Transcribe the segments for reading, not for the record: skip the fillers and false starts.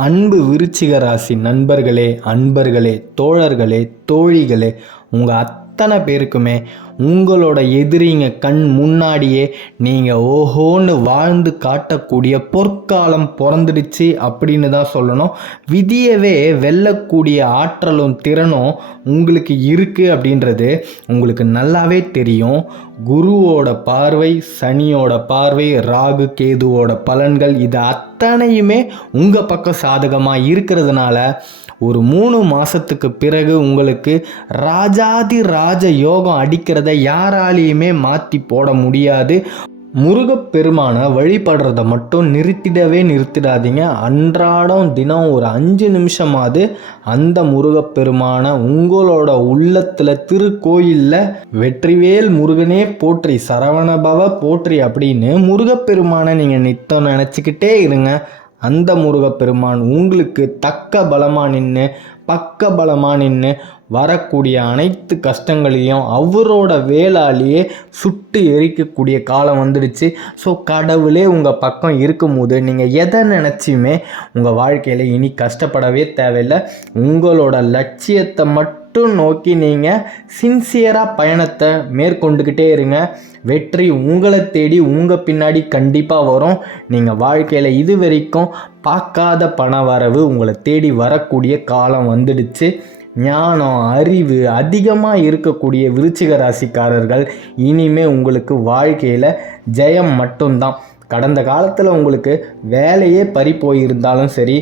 அன்பு விருச்சிக ராசி நண்பர்களே, அன்பர்களே, தோழர்களே, தோழிகளே, உங்கள் அத்தனை பேருக்குமே உங்களோட எதிரிங்க கண் முன்னாடியே நீங்கள் ஓஹோன்னு வாழ்ந்து காட்டக்கூடிய பொற்காலம் பிறந்துடுச்சு அப்படின்னு தான் சொல்லணும். விதியவே வெல்லக்கூடிய ஆற்றலும் திறனும் உங்களுக்கு இருக்குது அப்படின்றது உங்களுக்கு நல்லாவே தெரியும். குருவோட பார்வை, சனியோட பார்வை, ராகு கேதுவோட பலன்கள் இது அத்தனையுமே உங்கள் பக்கம் சாதகமாக இருக்கிறதுனால ஒரு 3 மாதத்துக்கு பிறகு உங்களுக்கு ராஜாதி ராஜ யோகம் அடிக்கிறத யாராலையுமே மாற்றி போட முடியாது. முருகப்பெருமானை வழிபடுறதை மட்டும் நிறுத்திடாதீங்க. அன்றாடம் தினம் ஒரு 5 நிமிஷமாவது அந்த முருகப்பெருமானை உங்களோட உள்ளத்தில் திருக்கோயிலில் வெற்றிவேல் முருகனே போற்றி, சரவணபவ போற்றி அப்படின்னு முருகப்பெருமானை நீங்கள் நித்தம் நினச்சிக்கிட்டே இருங்க. அந்த முருகப்பெருமான் உங்களுக்கு தக்க பலமாக நின்று பக்க பலமாக நின்று வரக்கூடிய அனைத்து கஷ்டங்களையும் அவரோட வேளாலேயே சுட்டு எரிக்கக்கூடிய காலம் வந்துடுச்சு. ஸோ கடவுளே உங்கள் பக்கம் இருக்கும்போது நீங்கள் எதை நினச்சியுமே உங்கள் வாழ்க்கையில் இனி கஷ்டப்படவே தேவையில்லை. உங்களோட லட்சியத்தை மட்டும் நோக்கி நீங்கள் சின்சியராக பயணத்தை மேற்கொண்டுக்கிட்டே இருங்க. வெற்றி உங்களை தேடி உங்கள் பின்னாடி கண்டிப்பாக வரும். நீங்கள் வாழ்க்கையில் இது வரைக்கும் பார்க்காத பண வரவு உங்களை தேடி வரக்கூடிய காலம் வந்துடுச்சு. ஞானம், அறிவு அதிகமாக இருக்கக்கூடிய விருச்சிக ராசிக்காரர்கள் இனிமே உங்களுக்கு வாழ்க்கையில் ஜெயம் மட்டும்தான். கடந்த காலத்தில் உங்களுக்கு வேலையே பறி போயிருந்தாலும் சரி,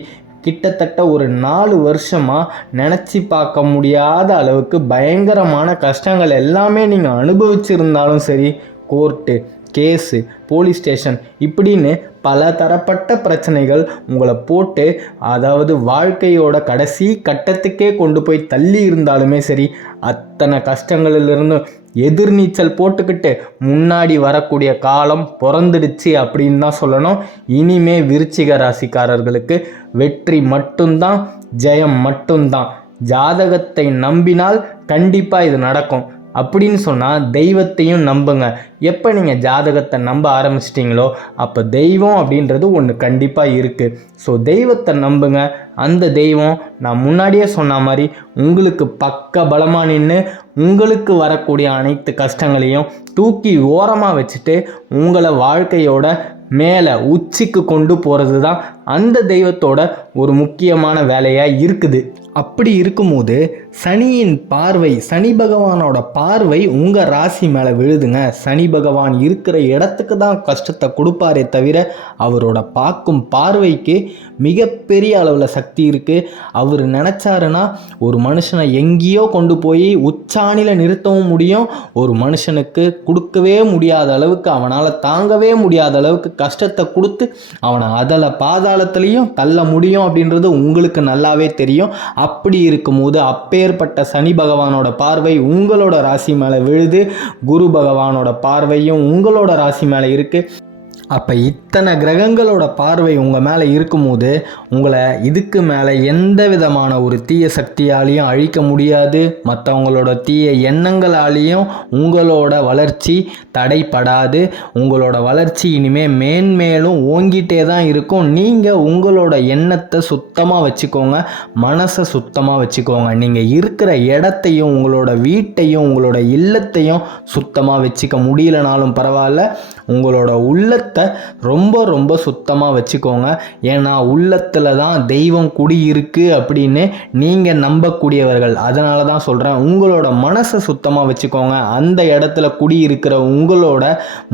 கிட்டத்தட்ட ஒரு 4 வருஷமாக நினச்சி பார்க்க முடியாத அளவுக்கு பயங்கரமான கஷ்டங்கள் எல்லாமே நீங்கள் அனுபவிச்சிருந்தாலும் சரி, கோர்ட்டு கேஸு, போலீஸ் ஸ்டேஷன் இப்படின்னு பல தரப்பட்ட பிரச்சனைகள் உங்களை போட்டு, அதாவது வாழ்க்கையோட கடைசி கட்டத்துக்கே கொண்டு போய் தள்ளி இருந்தாலுமே சரி, அத்தனை கஷ்டங்களிலிருந்து எதிர்நீச்சல் போட்டுக்கிட்டு முன்னாடி வரக்கூடிய காலம் பிறந்துடுச்சு அப்படின்னு தான் சொல்லணும். இனிமே விருச்சிக ராசிக்காரர்களுக்கு வெற்றி மட்டும்தான், ஜெயம் மட்டும்தான். ஜாதகத்தை நம்பினால் கண்டிப்பாக இது நடக்கும் அப்படின்னு சொன்னால் தெய்வத்தையும் நம்புங்க. எப்போ நீங்கள் ஜாதகத்தை நம்ப ஆரம்பிச்சிட்டிங்களோ அப்போ தெய்வம் அப்படின்றது ஒன்று கண்டிப்பாக இருக்குது. ஸோ தெய்வத்தை நம்புங்க. அந்த தெய்வம் நான் முன்னாடியே சொன்ன மாதிரி உங்களுக்கு பக்க பலமாக நின்று உங்களுக்கு வரக்கூடிய அனைத்து கஷ்டங்களையும் தூக்கி ஓரமாக வச்சுட்டு உங்களை வாழ்க்கையோட மேலே உச்சிக்கு கொண்டு போகிறது தான் அந்த தெய்வத்தோட ஒரு முக்கியமான வேலையாக இருக்குது. அப்படி இருக்கும்போது சனியின் பார்வை, சனி பகவானோட பார்வை உங்கள் ராசி மேலே விழுதுங்க. சனி பகவான் இருக்கிற இடத்துக்கு தான் கஷ்டத்தை கொடுப்பாரே தவிர அவரோட பார்க்கும் பார்வைக்கு மிகப்பெரிய அளவில் சக்தி இருக்குது. அவர் நினச்சாருன்னா ஒரு மனுஷனை எங்கேயோ கொண்டு போய் உச்சாணியில் நிறுத்தவும் முடியும். ஒரு மனுஷனுக்கு கொடுக்கவே முடியாத அளவுக்கு, அவனால் தாங்கவே முடியாத அளவுக்கு கஷ்டத்தை கொடுத்து அவனை அதில் பாதாளத்துலேயும் தள்ள முடியும் அப்படின்றது உங்களுக்கு நல்லாவே தெரியும். அப்படி இருக்கும்போது அப்பேற்பட்ட சனி பகவானோட பார்வை உங்களோட ராசி மேலே விழுது. குரு பகவானோட பார்வையும் உங்களோட ராசி மேலே இருக்குது. அப்போ இத்தனை கிரகங்களோட பார்வை உங்கள் மேலே இருக்கும்போது உங்களை இதுக்கு மேலே எந்த விதமான ஒரு தீய சக்தியாலையும் அழிக்க முடியாது. மற்றவங்களோட தீய எண்ணங்களாலேயும் உங்களோட வளர்ச்சி தடைப்படாது. உங்களோட வளர்ச்சி இனிமேல் மேன்மேலும் ஓங்கிட்டே தான் இருக்கும். நீங்கள் உங்களோட எண்ணத்தை சுத்தமாக வச்சுக்கோங்க, மனசை சுத்தமாக வச்சுக்கோங்க. நீங்கள் இருக்கிற இடத்தையும் உங்களோட வீட்டையும் உங்களோட இல்லத்தையும் சுத்தமாக வச்சுக்க முடியலனாலும் பரவாயில்ல, உங்களோட உள்ளத்தை ரொம்ப ரொம்ப சுத்தமாக வச்சுக்கோங்க. ஏன்னா உள்ளத்தில் தான் தெய்வம் குடியிருக்கு அப்படின்னு நீங்கள் நம்பக்கூடியவர்கள். அதனால தான் சொல்கிறேன், உங்களோட மனசை சுத்தமாக வச்சுக்கோங்க. அந்த இடத்துல குடியிருக்கிற உங்களோட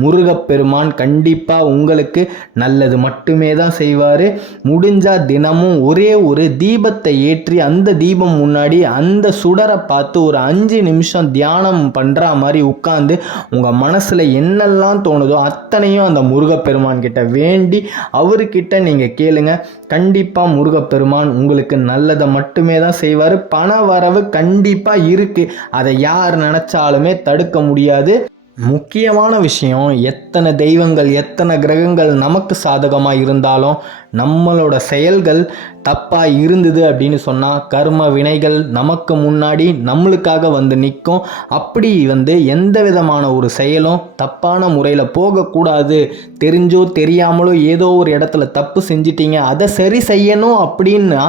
முருகப்பெருமான் கண்டிப்பாக உங்களுக்கு நல்லது மட்டுமே தான் செய்வார். முடிஞ்சால் தினமும் ஒரே ஒரு தீபத்தை ஏற்றி அந்த தீபம் முன்னாடி அந்த சுடரை பார்த்து ஒரு 5 நிமிஷம் தியானம் பண்ணுற மாதிரி உட்காந்து உங்கள் மனசில் என்னெல்லாம் தோணுதோ அத்தனையும் அந்த முருகப்பெருமான் கிட்ட வேண்டி அவர்கிட்ட நீங்கள் கேளுங்க. கண்டிப்பாக முருகப்பெருமான் உங்களுக்கு நல்லதை மட்டுமே தான் செய்வார். பண வரவு கண்டிப்பாக இருக்குது, அதை யார் நினச்சாலுமே தடுக்க முடியாது. முக்கியமான விஷயம், எத்தனை தெய்வங்கள் எத்தனை கிரகங்கள் நமக்கு சாதகமாக இருந்தாலும் நம்மளோட செயல்கள் தப்பாக இருந்தது அப்படின்னு சொன்னால் கர்ம வினைகள் நமக்கு முன்னாடி நம்மளுக்காக வந்து நிற்கும். அப்படி எந்த விதமான ஒரு செயலும் தப்பான முறையில் போகக்கூடாது. தெரிஞ்சோ தெரியாமலோ ஏதோ ஒரு இடத்துல தப்பு செஞ்சிட்டீங்க, அதை சரி செய்யணும் அப்படின்னா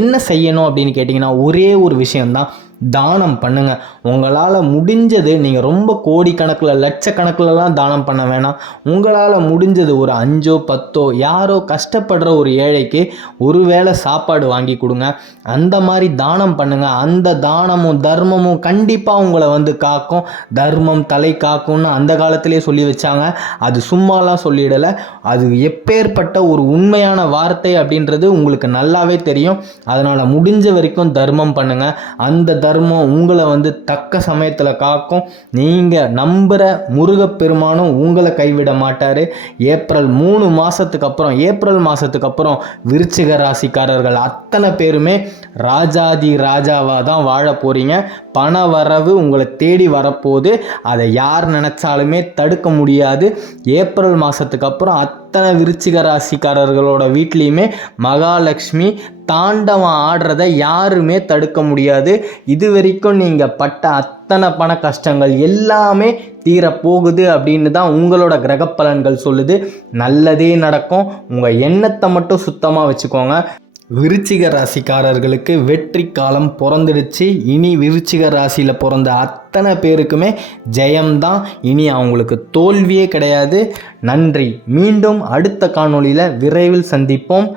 என்ன செய்யணும் அப்படின்னு கேட்டிங்கன்னா ஒரே ஒரு விஷயந்தான், தானம் பண்ணுங்க. உங்களால் முடிஞ்சது, நீங்கள் ரொம்ப கோடிக்கணக்கில் லட்சக்கணக்கிலலாம் தானம் பண்ண வேணாம். உங்களால் முடிஞ்சது ஒரு 5 10 யாரோ கஷ்டப்படுற ஒரு ஏழைக்கு ஒரு வேளை சாப்பாடு வாங்கி கொடுங்க. அந்த மாதிரி தானம் பண்ணுங்க. அந்த தானமும் தர்மமும் கண்டிப்பாக உங்களை காக்கும். தர்மம் தலை காக்கும்னு அந்த காலத்திலே சொல்லி வச்சாங்க. அது சும்மாலாம் சொல்லிடலை, அது எப்பேற்பட்ட ஒரு உண்மையான வார்த்தை அப்படின்றது உங்களுக்கு நல்லாவே தெரியும். அதனால் முடிஞ்ச வரைக்கும் தர்மம் பண்ணுங்க. அந்த தர்மம் உங்களை தக்க சமயத்தில் காக்கும். நீங்கள் நம்புகிற முருகப்பெருமானும் உங்களை கைவிட மாட்டார். ஏப்ரல் 3 மாதத்துக்கு அப்புறம் விருச்சிக ராசிக்காரர்கள் அத்தனை பேருமே ராஜாதி ராஜாவாக தான் வாழ போகிறீங்க. பண வரவு உங்களை தேடி வரப்போகுது. அதை யார் நினச்சாலுமே தடுக்க முடியாது. ஏப்ரல் மாதத்துக்கு அப்புறம் அத்தனை விருச்சிக ராசிக்காரர்களோட வீட்லேயுமே மகாலட்சுமி தாண்டவம் ஆடுறதை யாருமே தடுக்க முடியாது. இது வரைக்கும் நீங்கள் பட்ட அத்தனை பண கஷ்டங்கள் எல்லாமே தீரப்போகுது அப்படின்னு தான் உங்களோட கிரக பலன்கள் சொல்லுது. நல்லதே நடக்கும். உங்கள் எண்ணத்தை மட்டும் சுத்தமாக வச்சுக்கோங்க. விருச்சிக ராசிக்காரர்களுக்கு வெற்றி காலம் பிறந்துடுச்சு. இனி விருச்சிக ராசியில் பிறந்த அத்தனை பேருக்குமே ஜெயம்தான். இனி அவங்களுக்கு தோல்வியே கிடையாது. நன்றி. மீண்டும் அடுத்த காணொளியில் விரைவில் சந்திப்போம்.